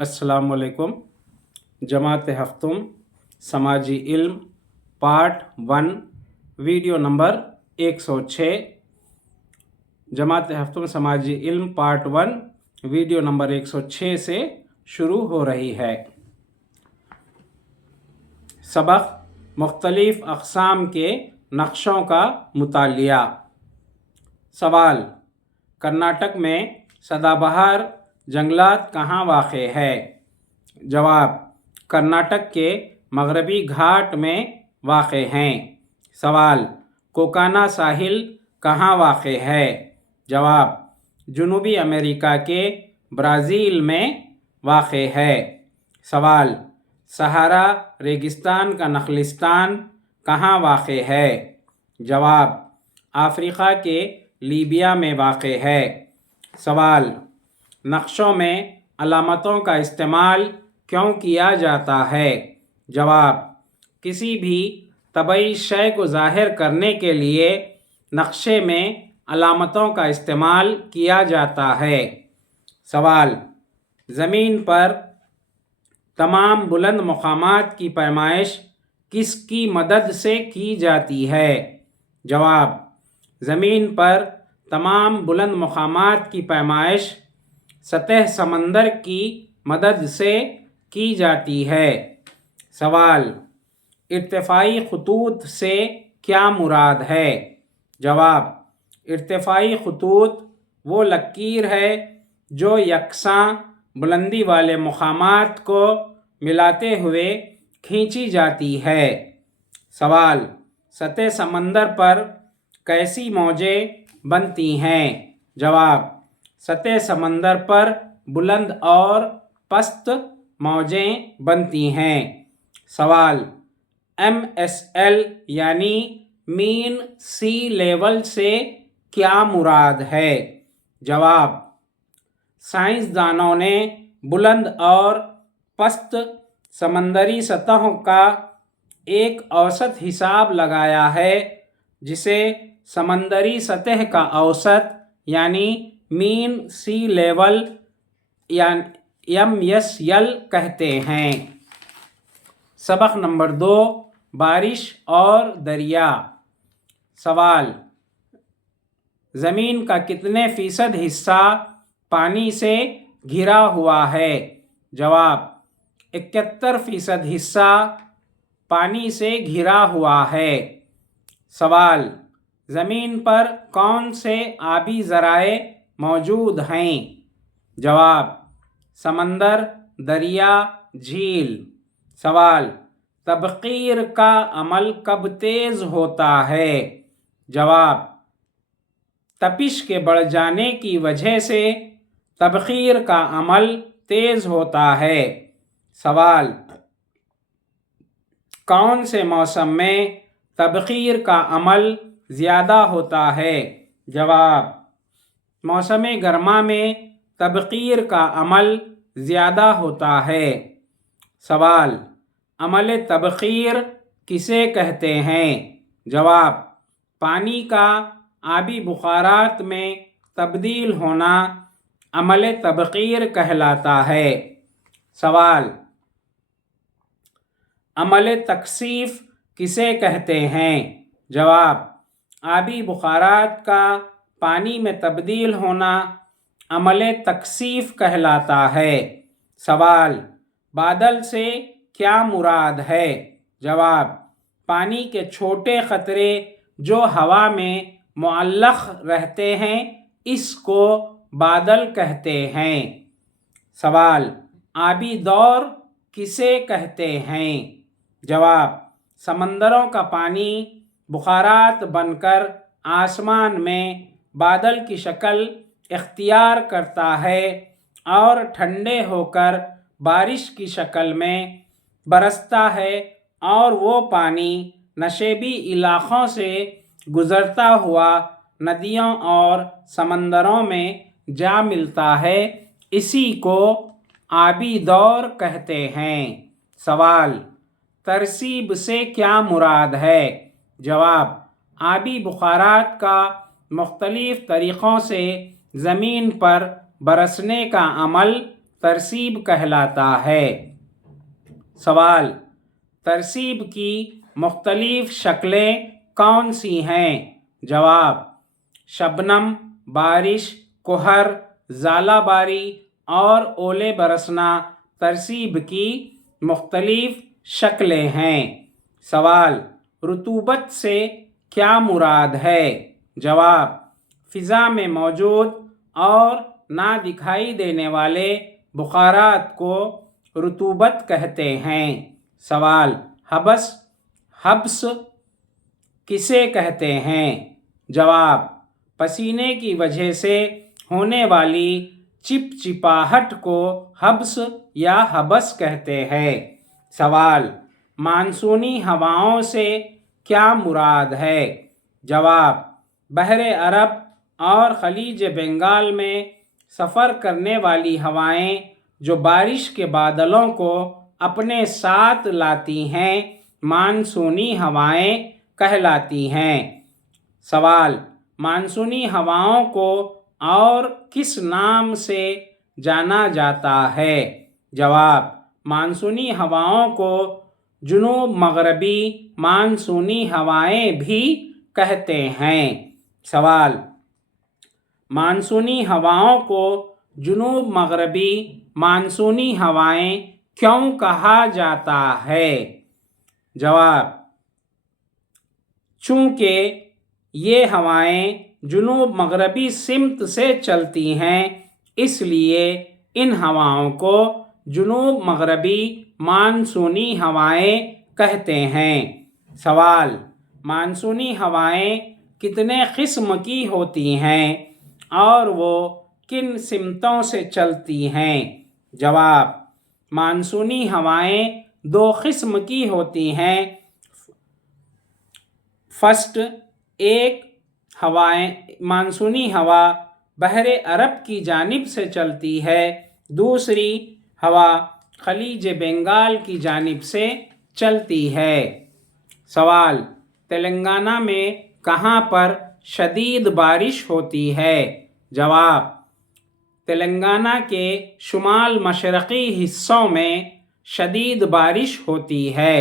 السلام علیکم۔ جماعت ہفتم سماجی علم پارٹ 1 ویڈیو نمبر 106۔ جماعت ہفتم سماجی علم پارٹ 1 ویڈیو نمبر 106 سے شروع ہو رہی ہے۔ سبق مختلف اقسام کے نقشوں کا مطالعہ۔ سوال: کرناٹک میں سدا بہار جنگلات کہاں واقع ہے؟ جواب: کرناٹک کے مغربی گھاٹ میں واقع ہیں۔ سوال: کوکانا ساحل کہاں واقع ہے؟ جواب: جنوبی امریکہ کے برازیل میں واقع ہے۔ سوال: صحارا ریگستان کا نخلستان کہاں واقع ہے؟ جواب: افریقہ کے لیبیا میں واقع ہے۔ سوال: نقشوں میں علامتوں کا استعمال کیوں کیا جاتا ہے؟ جواب: کسی بھی طبعی شے کو ظاہر کرنے کے لیے نقشے میں علامتوں کا استعمال کیا جاتا ہے۔ سوال: زمین پر تمام بلند مقامات کی پیمائش کس کی مدد سے کی جاتی ہے؟ جواب: زمین پر تمام بلند مقامات کی پیمائش سطح سمندر کی مدد سے کی جاتی ہے۔ سوال: ارتفاعی خطوط سے کیا مراد ہے؟ جواب: ارتفاعی خطوط وہ لکیر ہے جو یکساں بلندی والے مقامات کو ملاتے ہوئے کھینچی جاتی ہے۔ سوال: سطح سمندر پر کیسی موجیں بنتی ہیں؟ جواب: سطح سمندر پر بلند اور پست موجیں بنتی ہیں۔ سوال: MSL یعنی مین سی لیول سے کیا مراد ہے؟ جواب: سائنسدانوں نے بلند اور پست سمندری سطحوں کا ایک اوسط حساب لگایا ہے جسے سمندری سطح کا اوسط یعنی مین سی لیول MSL کہتے ہیں۔ سبق نمبر 2: بارش اور دریا۔ سوال: زمین کا کتنے فیصد حصہ پانی سے گھرا ہوا ہے؟ جواب: 71% حصہ پانی سے گھرا ہوا ہے۔ سوال: زمین پر کون سے آبی ذرائع موجود ہیں؟ جواب: سمندر، دریا، جھیل۔ سوال: تبخیر کا عمل کب تیز ہوتا ہے؟ جواب: تپش کے بڑھ جانے کی وجہ سے تبخیر کا عمل تیز ہوتا ہے۔ سوال: کون سے موسم میں تبخیر کا عمل زیادہ ہوتا ہے؟ جواب: موسم گرما میں تبخیر کا عمل زیادہ ہوتا ہے۔ سوال: عمل تبخیر کسے کہتے ہیں؟ جواب: پانی کا آبی بخارات میں تبدیل ہونا عمل تبخیر کہلاتا ہے۔ سوال: عمل تکثیف کسے کہتے ہیں؟ جواب: آبی بخارات کا پانی میں تبدیل ہونا عمل تکثیف کہلاتا ہے۔ سوال: بادل سے کیا مراد ہے؟ جواب: پانی کے چھوٹے قطرے جو ہوا میں معلق رہتے ہیں اس کو بادل کہتے ہیں۔ سوال: آبی دور کسے کہتے ہیں؟ جواب: سمندروں کا پانی بخارات بن کر آسمان میں بادل کی شکل اختیار کرتا ہے اور ٹھنڈے ہو کر بارش کی شکل میں برستا ہے اور وہ پانی نشیبی علاقوں سے گزرتا ہوا ندیوں اور سمندروں میں جا ملتا ہے، اسی کو آبی دور کہتے ہیں۔ سوال: ترسیب سے کیا مراد ہے؟ جواب: آبی بخارات کا مختلف طریقوں سے زمین پر برسنے کا عمل ترسیب کہلاتا ہے۔ سوال، ترسیب کی مختلف شکلیں کون سی ہیں؟ جواب، شبنم، بارش، کہر، ژالہ باری اور اولے برسنا ترسیب کی مختلف شکلیں ہیں۔ سوال، رطوبت سے کیا مراد ہے؟ جواب، فضا میں موجود اور نہ دکھائی دینے والے بخارات کو رطوبت کہتے ہیں۔ سوال، حبس کسے کہتے ہیں؟ جواب، پسینے کی وجہ سے ہونے والی چپچپاہٹ کو حبس یا حبس کہتے ہیں۔ سوال، مانسونی ہواؤں سے کیا مراد ہے؟ جواب، بحر عرب اور خلیج بنگال میں سفر کرنے والی ہوائیں جو بارش کے بادلوں کو اپنے ساتھ لاتی ہیں مانسونی ہوائیں کہلاتی ہیں۔ سوال، مانسونی ہواؤں کو اور کس نام سے جانا جاتا ہے؟ جواب، مانسونی ہواؤں کو جنوب مغربی مانسونی ہوائیں بھی کہتے ہیں۔ سوال، مانسونی ہواؤں کو جنوب مغربی مانسونی ہوائیں کیوں کہا جاتا ہے؟ جواب، چونکہ یہ ہوائیں جنوب مغربی سمت سے چلتی ہیں اس لیے ان ہواؤں کو جنوب مغربی مانسونی ہوائیں کہتے ہیں۔ سوال، مانسونی ہوائیں کتنے قسم کی ہوتی ہیں اور وہ کن سمتوں سے چلتی ہیں؟ جواب، مانسونی ہوائیں 2 قسم کی ہوتی ہیں۔ فرسٹ، ایک مانسونی ہوا بحر عرب کی جانب سے چلتی ہے، دوسری ہوا خلیج بنگال کی جانب سے چلتی ہے۔ سوال، تلنگانہ میں کہاں پر شدید بارش ہوتی ہے؟ جواب، تلنگانہ کے شمال مشرقی حصوں میں شدید بارش ہوتی ہے۔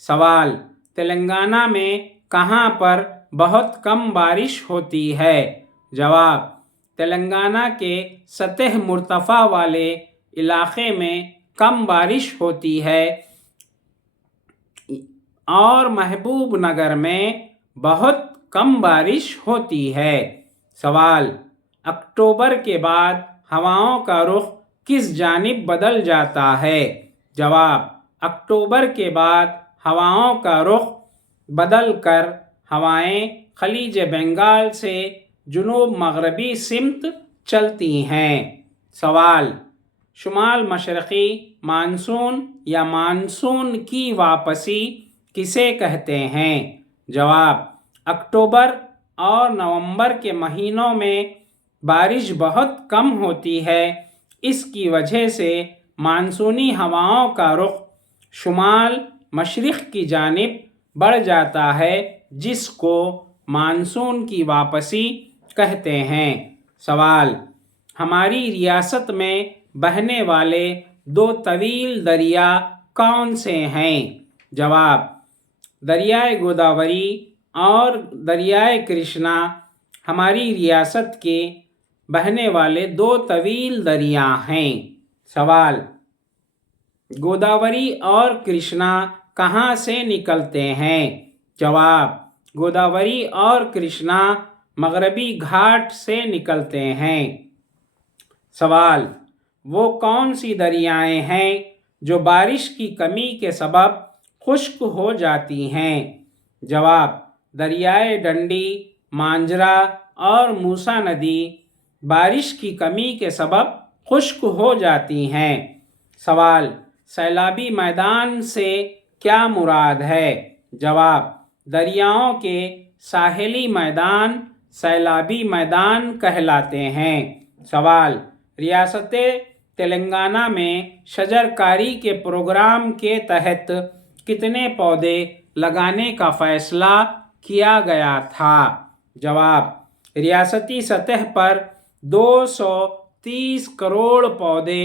سوال، تلنگانہ میں کہاں پر بہت کم بارش ہوتی ہے؟ جواب، تلنگانہ کے سطح مرتفع والے علاقے میں کم بارش ہوتی ہے اور محبوب نگر میں بہت کم بارش ہوتی ہے۔ سوال، اکتوبر کے بعد ہواؤں کا رخ کس جانب بدل جاتا ہے؟ جواب، اکتوبر کے بعد ہواؤں کا رخ بدل کر ہوائیں خلیج بنگال سے جنوب مغربی سمت چلتی ہیں۔ سوال، شمال مشرقی مانسون یا مانسون کی واپسی کسے کہتے ہیں؟ جواب، اکتوبر اور نومبر کے مہینوں میں بارش بہت کم ہوتی ہے، اس کی وجہ سے مانسونی ہواؤں کا رخ شمال مشرق کی جانب بڑھ جاتا ہے جس کو مانسون کی واپسی کہتے ہیں۔ سوال، ہماری ریاست میں بہنے والے 2 طویل دریا کون سے ہیں؟ جواب، دریائے گوداوری اور دریائے کرشنا ہماری ریاست کے بہنے والے 2 طویل دریا ہیں۔ سوال، گوداوری اور کرشنا کہاں سے نکلتے ہیں؟ جواب، گوداوری اور کرشنا مغربی گھاٹ سے نکلتے ہیں۔ سوال، وہ کون سی دریائیں ہیں جو بارش کی کمی کے سبب خشک ہو جاتی ہیں؟ جواب، دریائے ڈنڈی، مانجرا اور موسیٰ ندی بارش کی کمی کے سبب خشک ہو جاتی ہیں۔ سوال، سیلابی میدان سے کیا مراد ہے؟ جواب، دریاؤں کے ساحلی میدان سیلابی میدان کہلاتے ہیں۔ سوال، ریاست تلنگانہ میں شجر کاری کے پروگرام کے تحت کتنے پودے لگانے کا فیصلہ کیا گیا تھا؟ جواب، ریاستی سطح پر 230 کروڑ پودے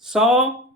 100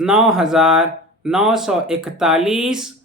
9,941